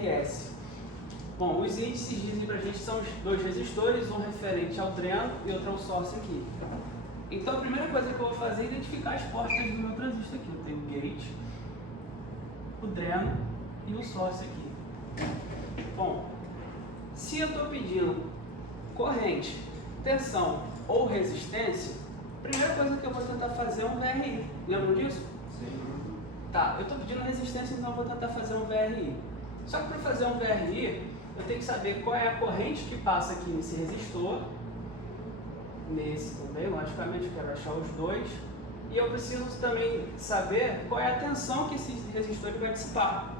RS. Bom, os índices dizem para a gente que são os dois resistores, um referente ao dreno e outro ao source aqui. Então a primeira coisa que eu vou fazer é identificar as portas do meu transistor aqui. Eu tenho o gate, o dreno e o source aqui. Bom, se eu estou pedindo corrente, tensão ou resistência, a primeira coisa que eu vou tentar fazer é um VRI. Lembram disso? Sim. Tá, eu estou pedindo resistência, então eu vou tentar fazer um VRI. Só que para fazer um VRI, eu tenho que saber qual é a corrente que passa aqui nesse resistor, nesse também, logicamente eu quero achar os dois, e eu preciso também saber qual é a tensão que esse resistor vai dissipar.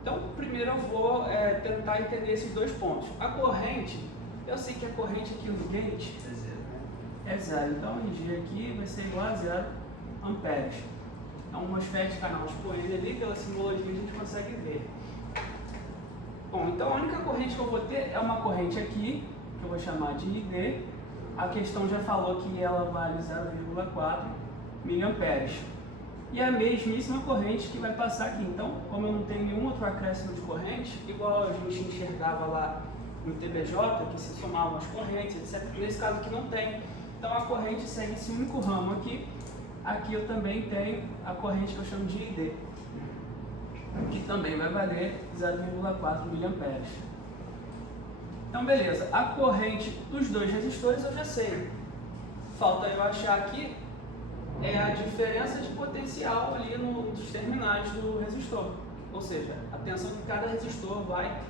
Então, primeiro eu vou tentar entender esses dois pontos. A corrente, eu sei que a corrente aqui no gate é zero, então o IG aqui vai ser igual a 0 amperes. É um MOSFET canal tipo N ali, pela simbologia a gente consegue ver. Bom, então a única corrente que eu vou ter é uma corrente aqui, que eu vou chamar de ID. A questão já falou que ela vale 0,4 miliamperes. E a mesmíssima corrente que vai passar aqui. Então, como eu não tenho nenhum outro acréscimo de corrente, igual a gente enxergava lá no TBJ, que se somavam as correntes, etc. Nesse caso aqui não tem. Então a corrente segue esse único ramo aqui. Aqui eu também tenho a corrente que eu chamo de ID, que também vai valer 0,4 miliamperes. Então beleza, a corrente dos dois resistores eu já sei. Falta eu achar aqui a diferença de potencial ali nos terminais do resistor. Ou seja, a tensão que cada resistor vai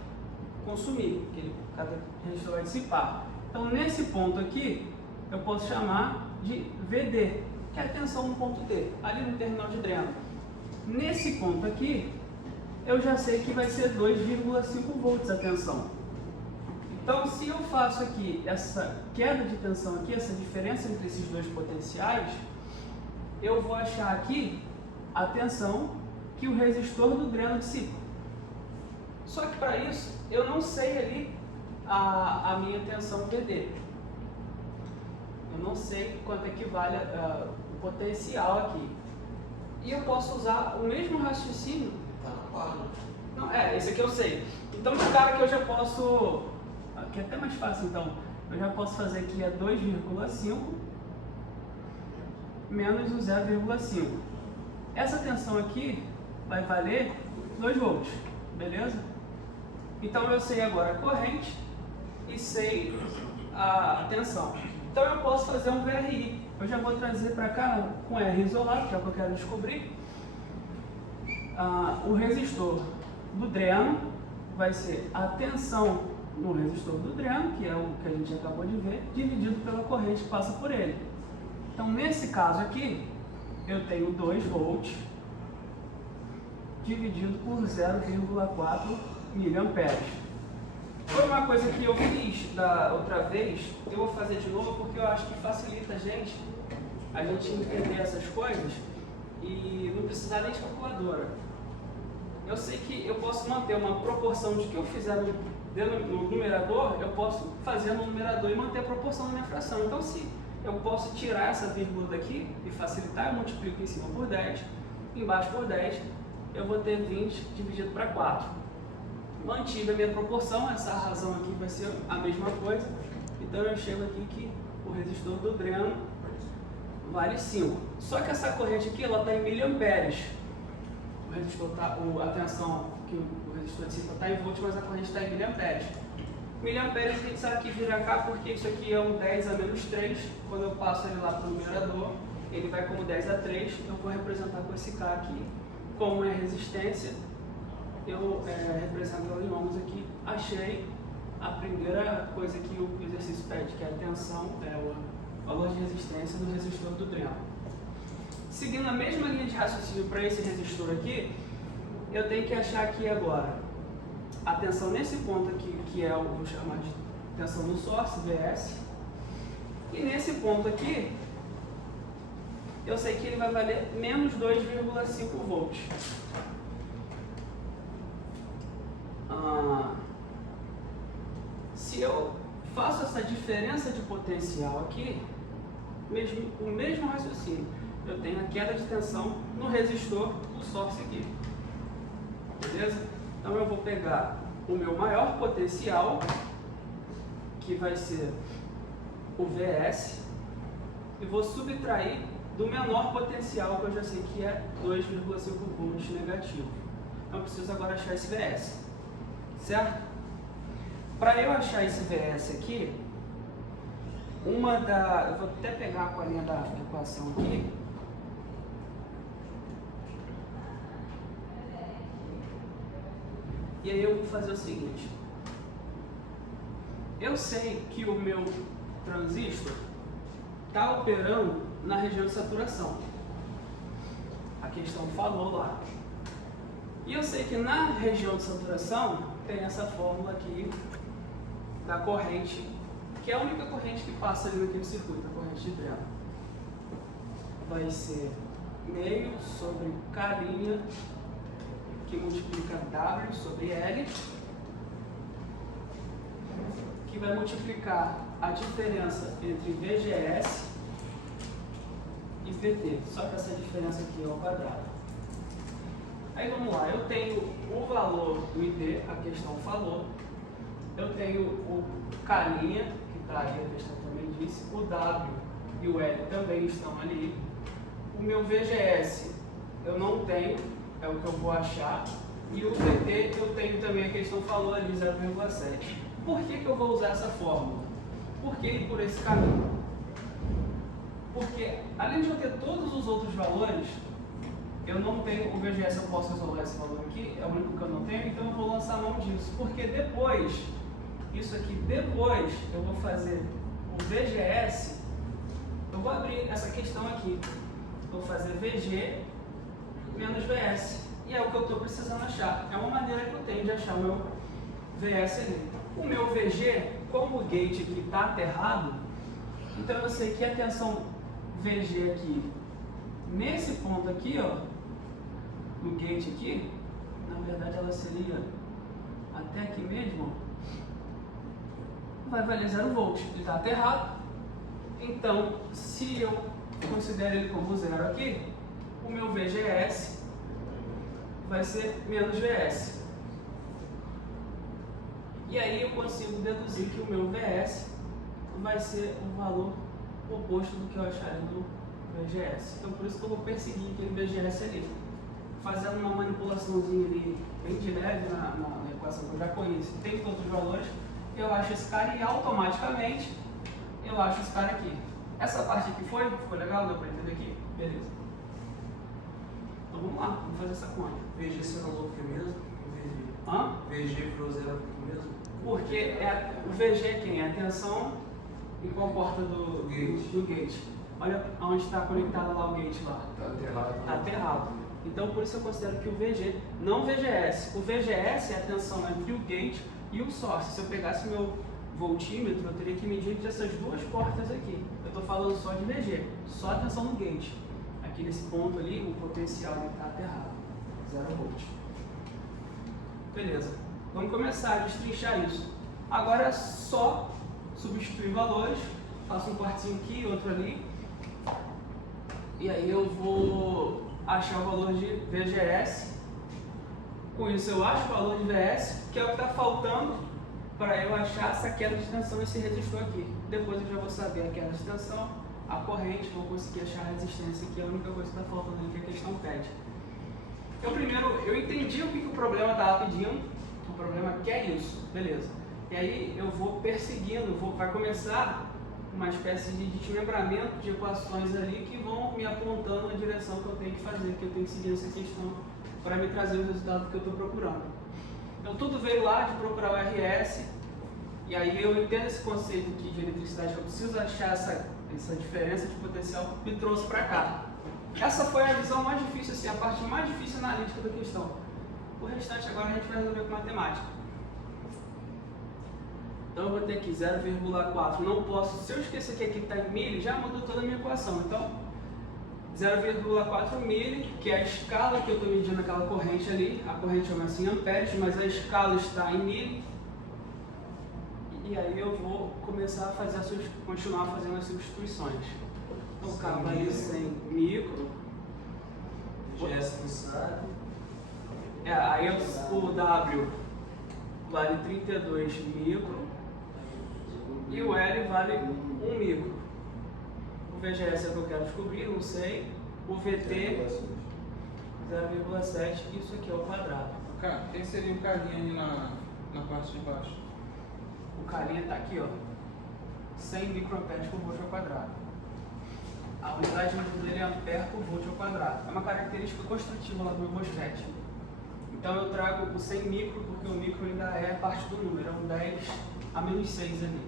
consumir, que cada resistor vai dissipar. Então nesse ponto aqui, eu posso chamar de VD, que é a tensão no ponto D, ali no terminal de dreno. Nesse ponto aqui, eu já sei que vai ser 2,5 volts a tensão. Então, se eu faço aqui essa queda de tensão aqui, essa diferença entre esses dois potenciais, eu vou achar aqui a tensão que o resistor do dreno dissipa. Só que para isso, eu não sei ali a minha tensão VD. Eu não sei quanto equivale o potencial aqui. E eu posso usar o mesmo raciocínio. Tá no quadro. Não, esse aqui eu sei. Então, de cara que eu já posso, que é até mais fácil então, eu já posso fazer aqui a 2,5 menos o 0,5. Essa tensão aqui vai valer 2 volts, beleza? Então eu sei agora a corrente e sei a tensão. Então eu posso fazer um VRI. Eu já vou trazer para cá com R isolado, que é o que eu quero descobrir. O resistor do dreno vai ser a tensão no resistor do dreno, que é o que a gente acabou de ver, dividido pela corrente que passa por ele. Então nesse caso aqui, eu tenho 2 volts dividido por 0,4 miliamperes. Foi uma coisa que eu fiz da outra vez, eu vou fazer de novo porque eu acho que facilita a gente entender essas coisas e não precisar nem de calculadora. Eu sei que eu posso manter uma proporção de que eu fizer no numerador, eu posso fazer no numerador e manter a proporção da minha fração. Então, se eu posso tirar essa vírgula daqui e facilitar, eu multiplico em cima por 10, embaixo por 10, eu vou ter 20 dividido para 4. Mantive a minha proporção, essa razão aqui vai ser a mesma coisa, então eu chego aqui que o resistor do dreno vale 5. Só que essa corrente aqui está em miliamperes. O resistor a tensão que o resistor dissipa está em volts, mas a corrente está em miliamperes. Miliamperes a gente sabe que vira cá porque isso aqui é um 10 a menos 3. Quando eu passo ele lá para o numerador, ele vai como 10 a 3. Eu vou representar com esse K aqui. Como é resistência, eu represento ela em ohms aqui. Achei a primeira coisa que o exercício pede, que é a tensão, o valor de resistência do resistor do dreno. Seguindo a mesma linha de raciocínio para esse resistor aqui, eu tenho que achar aqui agora a tensão nesse ponto aqui, que é o que eu vou chamar de tensão no source, VS. E nesse ponto aqui, eu sei que ele vai valer menos 2,5 volts. Se eu faço essa diferença de potencial aqui, o mesmo raciocínio, eu tenho a queda de tensão no resistor do source aqui. Beleza? Então eu vou pegar o meu maior potencial, que vai ser o VS, e vou subtrair do menor potencial, que eu já sei que é 2,5 volts negativo. Então eu preciso agora achar esse VS, certo? Para eu achar esse VS aqui, eu vou até pegar a colinha da equação aqui. E aí eu vou fazer o seguinte. Eu sei que o meu transistor está operando na região de saturação. A questão falou lá. E eu sei que na região de saturação tem essa fórmula aqui da corrente, que é a única corrente que passa ali naquele circuito, a corrente de dreno. Vai ser meio sobre K', que multiplica W sobre L, que vai multiplicar a diferença entre VGS e VT, só que essa diferença aqui é ao quadrado. Aí vamos lá, eu tenho o valor do ID, a questão falou, eu tenho o K', que está ali, a questão também disse, o W e o L também estão ali, o meu VGS eu não tenho, é o que eu vou achar, e o VT eu tenho também, a questão falou ali, 0,7. Por que eu vou usar essa fórmula? Por que ir por esse caminho? Porque, além de eu ter todos os outros valores, eu não tenho o VGS, eu posso isolar esse valor aqui, é o único que eu não tenho, então eu vou lançar mão disso. Porque depois, isso aqui, depois eu vou fazer o VGS, eu vou abrir essa questão aqui, vou fazer VG menos VS, e é o que eu estou precisando achar. É uma maneira que eu tenho de achar o meu VS ali. O meu VG, como o gate aqui está aterrado, então eu sei que a tensão VG aqui, nesse ponto aqui, ó, no gate aqui, na verdade ela seria até aqui mesmo, vai valer 0 volts, ele está aterrado. Então, se eu considero ele como 0 aqui, o meu VGS vai ser menos VS. E aí eu consigo deduzir que o meu VS vai ser o valor oposto do que eu acharia no VGS. Então por isso que eu vou perseguir aquele VGS ali, fazendo uma manipulaçãozinha ali bem de leve na equação que eu já conheço. Tem todos os valores, eu acho esse cara e automaticamente eu acho esse cara aqui. Essa parte aqui ficou legal? Deu para entender aqui? Beleza. Então vamos lá, vamos fazer essa conta. VG você não aqui mesmo? VG virou 0 aqui mesmo? Porque o VG é quem? É a tensão em qual porta do gate. Olha onde está conectado lá o gate lá. Está aterrado. Está aterrado. Então por isso eu considero que o VG, não o VGS. O VGS é a tensão entre o gate e o source. Se eu pegasse meu voltímetro, eu teria que medir entre essas duas portas aqui. Eu estou falando só de VG, só a tensão no gate. Aqui nesse ponto ali, o potencial está aterrado. 0 volts. Beleza. Vamos começar a destrinchar isso. Agora é só substituir valores. Faço um quartinho aqui, outro ali. E aí eu vou achar o valor de VGS. Com isso eu acho o valor de VS, que é o que está faltando para eu achar essa queda de tensão, esse resistor aqui. Depois eu já vou saber a queda de tensão, a corrente, vou conseguir achar a resistência, que é a única coisa que está faltando ali, que a questão pede. Então primeiro eu entendi o que o problema estava pedindo. O problema que é isso, beleza. E aí eu vou perseguindo, vai começar uma espécie de desmembramento de equações ali que vão me apontando na direção que eu tenho que fazer, que eu tenho que seguir essa questão para me trazer o resultado que eu estou procurando. Então tudo veio lá de procurar o RS, e aí eu entendo esse conceito aqui de eletricidade, que eu preciso achar essa diferença de potencial, me trouxe para cá. Essa foi a visão mais difícil, assim, a parte mais difícil analítica da questão. O restante agora a gente vai resolver com matemática. Então eu vou ter aqui 0,4, não posso, se eu esquecer que aqui está em milho, já mudou toda a minha equação. Então 0,4 milho, que é a escala que eu estou medindo aquela corrente ali, a corrente chama-se em amperes, mas a escala está em milho. E aí eu vou começar a fazer continuar fazendo as substituições. Então K vai sem micro. VGS não sabe. Aí o W vale 32 micro e o L vale 1 micro. O VGS é o que eu quero descobrir, não sei. O VT 0,7, isso aqui é o quadrado. Quem seria o carinha ali na parte de baixo? O carinha está aqui, ó, 100 microamperes por volt ao quadrado. A unidade de medida dele é ampere por volt ao quadrado. É uma característica construtiva lá do meu MOSFET. Então eu trago o 100 micro, porque o micro ainda é parte do número, é um 10 a menos 6 ali.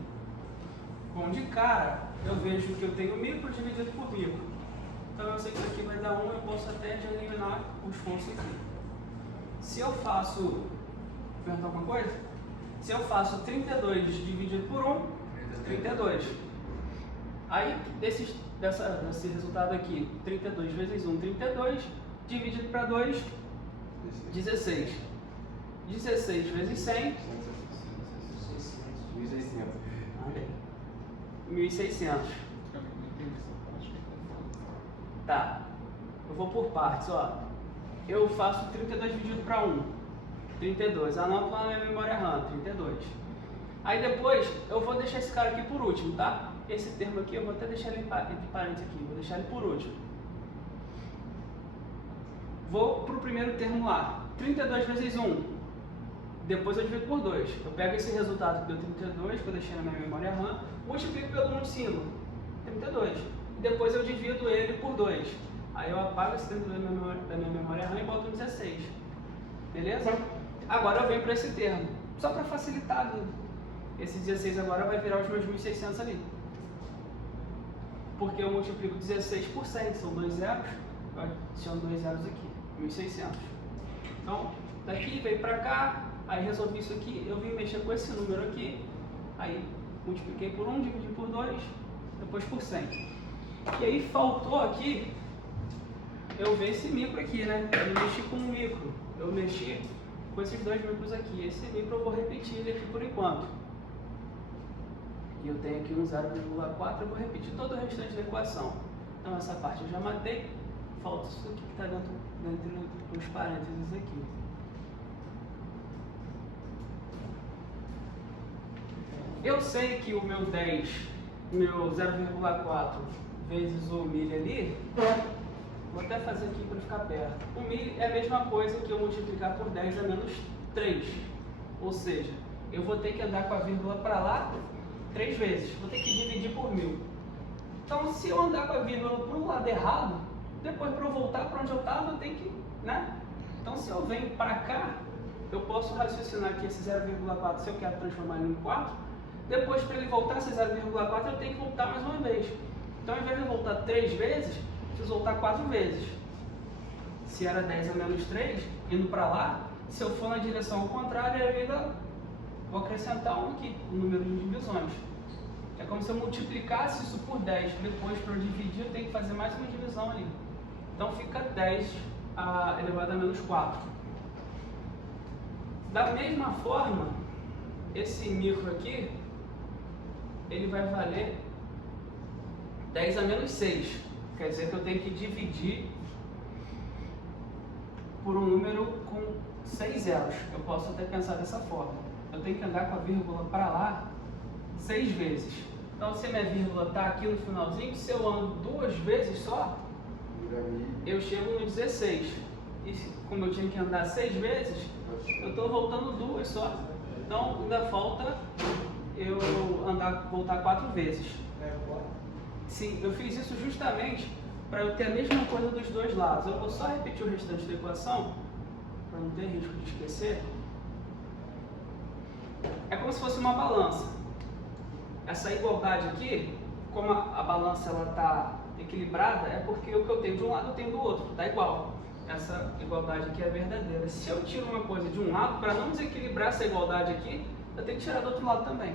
Bom, de cara, eu vejo que eu tenho micro dividido por micro. Então eu sei que isso aqui vai dar 1, eu posso até já eliminar o esforço aqui. Se eu faço... Perguntar alguma coisa? Se eu faço 32 dividido por 1, 32. Aí, desse resultado aqui, 32 vezes 1, 32, dividido para 2, 16. 16 vezes 100, 1.600. Tá, eu vou por partes, ó. Eu faço 32 dividido para 1, 32. Anoto lá na minha memória RAM, 32. Aí depois, eu vou deixar esse cara aqui por último, tá? Esse termo aqui, eu vou até deixar ele entre parênteses aqui, vou deixar ele por último. Vou pro primeiro termo lá, 32 vezes 1. Depois eu divido por 2. Eu pego esse resultado que deu 32, que eu deixei na minha memória RAM, multiplico pelo 1 de cima, 32. Depois eu divido ele por 2. Aí eu apago esse 32 da minha memória RAM e boto um 16. Beleza? Agora eu venho para esse termo. Só para facilitar, esse 16 agora vai virar os meus 1.600 ali. Porque eu multiplico 16 por 100, são 2 zeros. Eu adiciono 2 zeros aqui, 1.600. Então, daqui veio para cá, aí resolvi isso aqui, eu vim mexer com esse número aqui, aí multipliquei por 1, dividi por 2, depois por 100. E aí faltou aqui eu ver esse micro aqui, né? Eu não mexi com um micro, eu mexi com esses dois micros aqui. Esse micro eu vou repetir ele aqui por enquanto. E eu tenho aqui um 0,4, eu vou repetir todo o restante da equação. Então essa parte eu já matei, falta isso aqui que está dentro dos parênteses aqui. Eu sei que o meu 10, meu 0,4 vezes o milho ali, vou até fazer aqui para ficar perto. O milho é a mesma coisa que eu multiplicar por 10 a menos 3. Ou seja, eu vou ter que andar com a vírgula para lá 3 vezes. Vou ter que dividir por 1000. Então, se eu andar com a vírgula para o lado errado, depois para eu voltar para onde eu estava, eu tenho que, né? Então, se eu venho para cá, eu posso raciocinar aqui esse 0,4, se eu quero transformar ele em 4. Depois, para ele voltar esse 0,4, eu tenho que voltar mais uma vez. Então, ao invés de eu voltar 3 vezes, preciso voltar 4 vezes. Se era 10 a menos 3, indo para lá, se eu for na direção ao contrário, eu ainda vou acrescentar um aqui, o número de divisões. É como se eu multiplicasse isso por 10. Depois, para eu dividir, eu tenho que fazer mais uma divisão ali. Então, fica 10 elevado a menos 4. Da mesma forma, esse micro aqui, ele vai valer 10 a menos 6. Quer dizer que eu tenho que dividir por um número com 6 zeros. Eu posso até pensar dessa forma. Eu tenho que andar com a vírgula para lá 6 vezes. Então, se a minha vírgula está aqui no finalzinho, se eu ando 2 vezes só, eu chego no 16. E como eu tinha que andar 6 vezes, eu estou voltando 2 só. Então, ainda falta eu voltar 4 vezes. Sim, eu fiz isso justamente para eu ter a mesma coisa dos dois lados. Eu vou só repetir o restante da equação, para não ter risco de esquecer. É como se fosse uma balança. Essa igualdade aqui, como a balança está equilibrada, é porque o que eu tenho de um lado eu tenho do outro, está igual. Essa igualdade aqui é verdadeira. Se eu tiro uma coisa de um lado, para não desequilibrar essa igualdade aqui, eu tenho que tirar do outro lado também.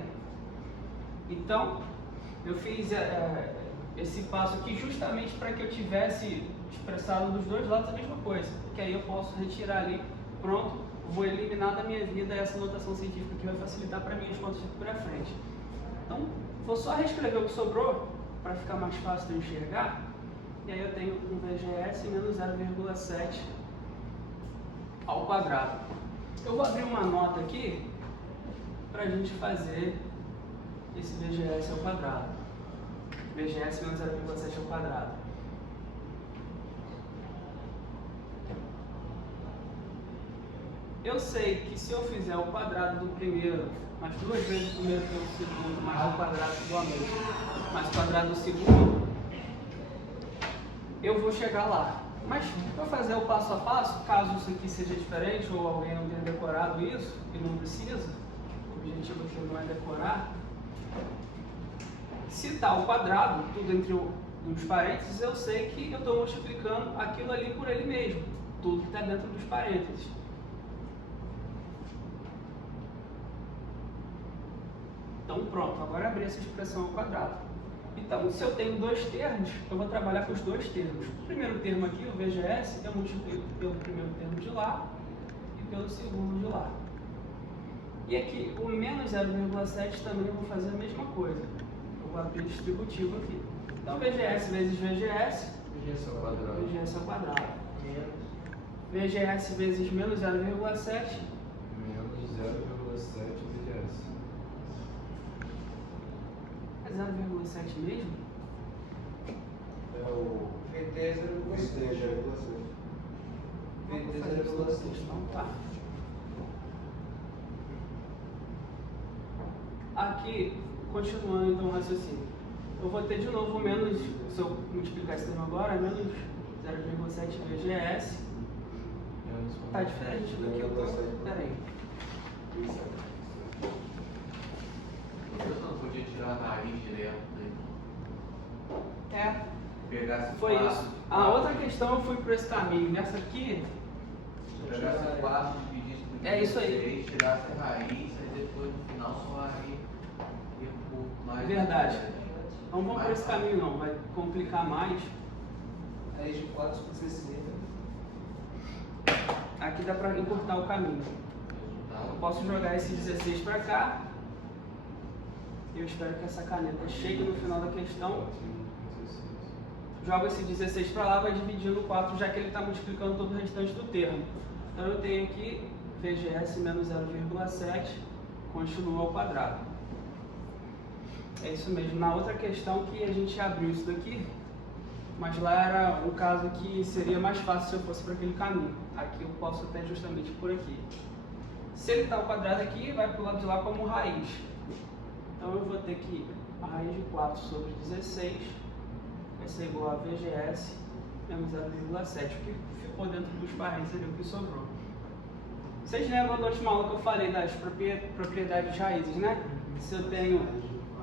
Então, eu fiz esse passo aqui justamente para que eu tivesse expressado dos dois lados a mesma coisa, porque aí eu posso retirar ali, pronto, vou eliminar da minha vida essa notação científica que vai facilitar para mim as contas daqui para frente. Então, vou só reescrever o que sobrou para ficar mais fácil de eu enxergar, e aí eu tenho um VGS menos 0,7 ao quadrado. Eu vou abrir uma nota aqui para a gente fazer esse VGS ao quadrado. VGS menos 0,7 ao quadrado. Eu sei que se eu fizer o quadrado do primeiro, mais duas vezes o primeiro pelo segundo, mais o quadrado do mesmo, mais o quadrado do segundo, eu vou chegar lá. Mas para fazer o passo a passo, caso isso aqui seja diferente ou alguém não tenha decorado isso e não precisa, o objetivo aqui não é decorar, se está o quadrado, tudo entre os parênteses, eu sei que eu estou multiplicando aquilo ali por ele mesmo, tudo que está dentro dos parênteses. Então pronto, agora abri essa expressão ao quadrado. Então, se eu tenho dois termos, eu vou trabalhar com os dois termos. O primeiro termo aqui, o VGS, eu multiplico pelo primeiro termo de lá e pelo segundo de lá. E aqui, o menos 0,7 também eu vou fazer a mesma coisa. Eu vou abrir distributivo aqui. Então, VGS vezes VGS, VGS ao quadrado. VGS ao quadrado. VGS vezes menos 0,7. Menos 0,7 VGS. É 0,7 mesmo? É o VT é 0,7. Vamos fazer isso na questão, tá? Aqui, continuando então o raciocínio. Eu vou ter de novo menos, se eu multiplicar esse termo agora, menos 0,7 VGS. Tá diferente do que eu tô. Peraí. Eu não podia tirar a raiz direto daí. É, Pegasse foi 4, isso. A outra questão eu fui por esse caminho. Nessa aqui, pegasse 4, dividisse por É isso aí. 16, tirasse a raiz, aí depois no final só aí ia por mais. Verdade. Não vamos por esse caminho não, vai complicar mais. Raiz de 4 por 60. Aqui dá pra encurtar o caminho. Eu posso jogar esse 16 para cá. Eu espero que essa caneta chegue no final da questão. Jogo esse 16 para lá, vai dividir no 4, já que ele está multiplicando todo o restante do termo. Então eu tenho aqui VGS menos 0,7 continua ao quadrado. É isso mesmo. Na outra questão que a gente abriu isso daqui, mas lá era um caso que seria mais fácil se eu fosse para aquele caminho. Aqui eu posso até justamente por aqui. Se ele está ao quadrado aqui, vai para o lado de lá como raiz. Então eu vou ter que a raiz de 4 sobre 16 vai ser igual a VGS menos 0,7, o que ficou dentro dos parênteses ali, o que sobrou. Vocês lembram da última aula que eu falei das propriedades de raízes, né? Se eu tenho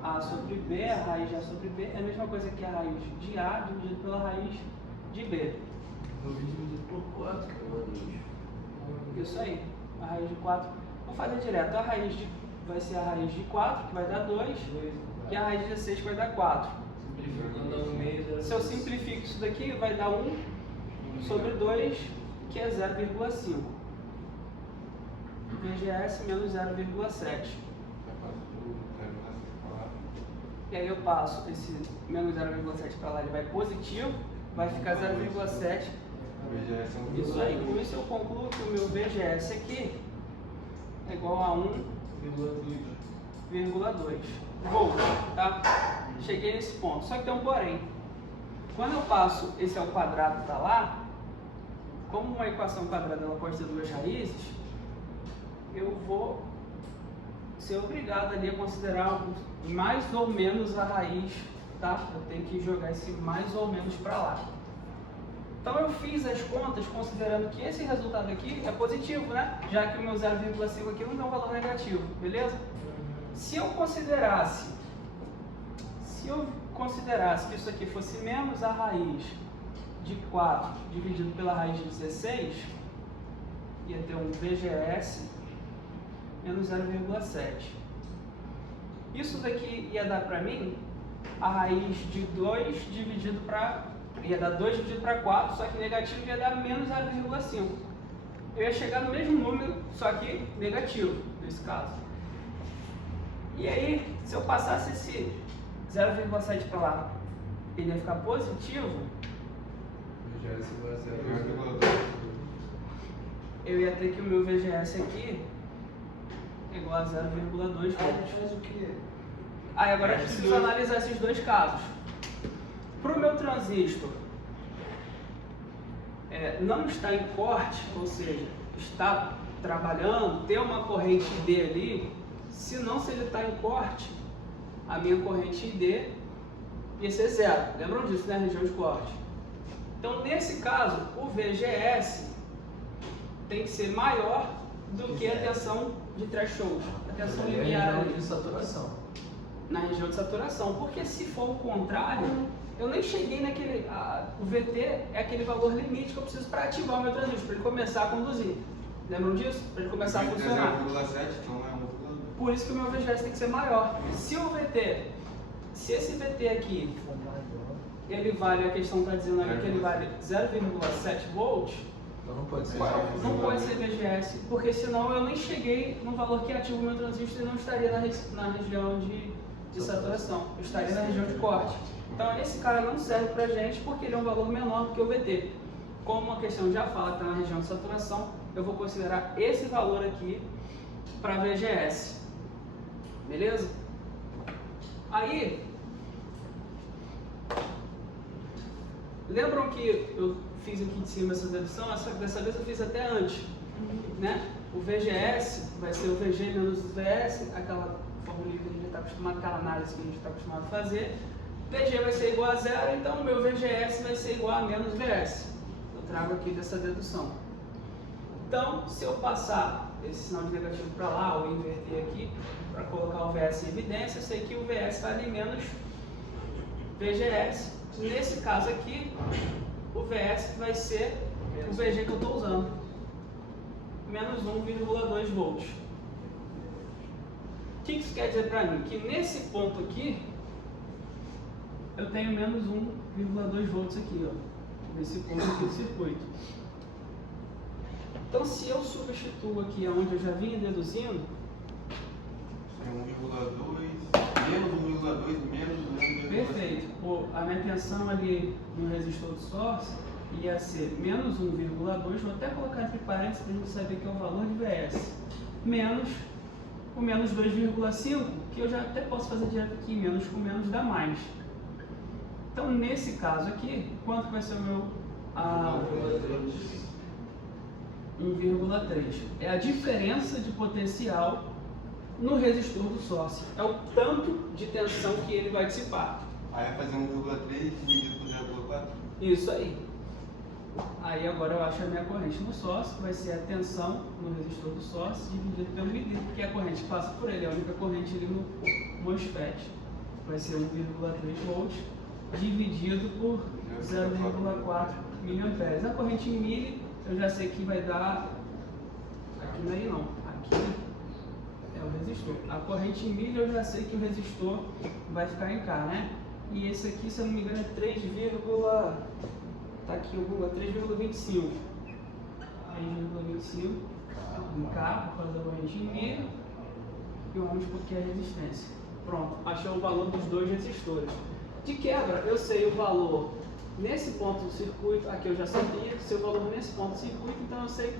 A sobre B, a raiz de A sobre B é a mesma coisa que a raiz de A dividido pela raiz de B. Dividido por 4, Isso aí, a raiz de 4. Vou fazer direto, a raiz de vai ser a raiz de 4, que vai dar 2, e a raiz de 16, que vai dar 4. Simplificando ao meio. Se eu simplifico isso daqui, vai dar 1 sobre 2, que é 0,5. VGS menos 0,7. E aí eu passo esse menos 0,7 para lá, ele vai positivo, vai ficar 0,7. Isso aí, com isso eu concluo que o meu VGS aqui é igual a 1,2 volts, tá? Cheguei nesse ponto, só que tem um porém. Quando eu passo esse ao quadrado para lá, como uma equação quadrada ela pode ter duas raízes, eu vou ser obrigado ali a considerar mais ou menos a raiz, tá? Eu tenho que jogar esse mais ou menos para lá. Então eu fiz as contas considerando que esse resultado aqui é positivo, né? Já que o meu 0,5 aqui não é um valor negativo, beleza? Se eu considerasse que isso aqui fosse menos a raiz de 4 dividido pela raiz de 16, ia ter um VGS menos 0,7. Isso daqui ia dar para mim a raiz de 2 dividido para... ia dar 2 dividido para 4, só que negativo ia dar menos 0,5. Eu ia chegar no mesmo número, só que negativo, nesse caso. E aí, se eu passasse esse 0,7 para lá, ele ia ficar positivo. eu ia ter que o meu VGS aqui é igual a 0,2 volts. Faz o quê? Aí agora eu preciso analisar esses dois casos. Para o meu transistor não está em corte, ou seja, está trabalhando, tem uma corrente ID ali, se ele está em corte, a minha corrente ID ia ser zero. Lembram disso, né? Região de corte. Então, nesse caso, o VGS tem que ser maior do que a tensão de threshold, a tensão limiar ali. De saturação. Na região de saturação, porque se for o contrário, eu nem cheguei naquele. O VT é aquele valor limite que eu preciso para ativar o meu transistor, para ele começar a conduzir. Lembram disso? Para ele começar a funcionar. 0,7, então é 1,2. Por isso que o meu VGS tem que ser maior. Se esse VT aqui, ele vale, a questão está dizendo ali que ele vale 0,7 volts, Então não pode ser. não pode ser VGS, porque senão eu nem cheguei no valor que ativa o meu transistor e não estaria na região de saturação, eu estaria na região de corte. Então esse cara não serve pra gente porque ele é um valor menor do que o VT. Como a questão já fala que está na região de saturação, eu vou considerar esse valor aqui para VGS. Beleza? Aí, lembram que eu fiz aqui de cima essa dedução? Dessa vez eu fiz até antes, né? O VGS vai ser o VG menos o VS, aquela fórmula que a gente está acostumado, aquela análise que a gente está acostumado a fazer. VG vai ser igual a zero, então o meu VGS vai ser igual a menos VS. Eu trago aqui dessa dedução. Então, se eu passar esse sinal de negativo para lá, ou inverter aqui, para colocar o VS em evidência, eu sei que o VS está ali menos VGS. Nesse caso aqui, o VS vai ser o VG que eu estou usando, menos 1,2 volts. O que isso quer dizer para mim? Que nesse ponto aqui, eu tenho menos 1,2 volts aqui, ó, nesse ponto aqui do circuito. Então, se eu substituo aqui onde eu já vinha deduzindo, É 1,2, menos 1,2, menos 1,2. perfeito. A minha tensão ali no resistor do source ia ser menos 1,2, vou até colocar entre parênteses para a gente saber que é o valor de VS, menos o menos 2,5, que eu já até posso fazer direto aqui, menos com menos dá mais. Então, nesse caso aqui, quanto vai ser o meu 1,3? É a diferença de potencial no resistor do source. É o tanto de tensão que ele vai dissipar. Aí vai fazer 1,3 dividido por 0,4. Isso aí. Aí agora eu acho a minha corrente no source, vai ser a tensão no resistor do source dividido pelo medido, que é a corrente que passa por ele, é a única corrente ali no MOSFET. Vai ser 1,3 volts dividido por 0,4 mA. A corrente em milli eu já sei que vai dar, aqui não é aí não, aqui é o resistor. A corrente em milli eu já sei que o resistor vai ficar em K, né? E esse aqui, se eu não me engano, é 3, tá aqui o 3,25. 3,25 em K, por causa da corrente em milli. E vamos porque é a resistência. Pronto, achei o valor dos dois resistores. De quebra, eu sei o valor nesse ponto do circuito, aqui eu já sabia, sei o valor nesse ponto do circuito, então eu sei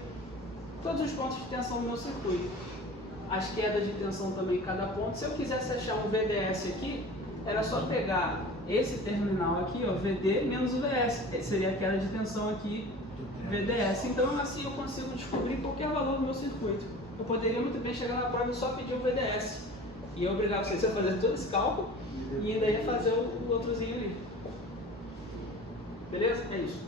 todos os pontos de tensão do meu circuito. As quedas de tensão também em cada ponto. Se eu quisesse achar um VDS aqui, era só pegar esse terminal aqui, ó, VD menos o VS, seria a queda de tensão aqui, VDS. Então assim eu consigo descobrir qualquer valor do meu circuito. Eu poderia muito bem chegar na prova e só pedir o VDS. E eu obrigar vocês a fazer todo esse cálculo e ainda ia fazer o outrozinho ali. Beleza? É isso.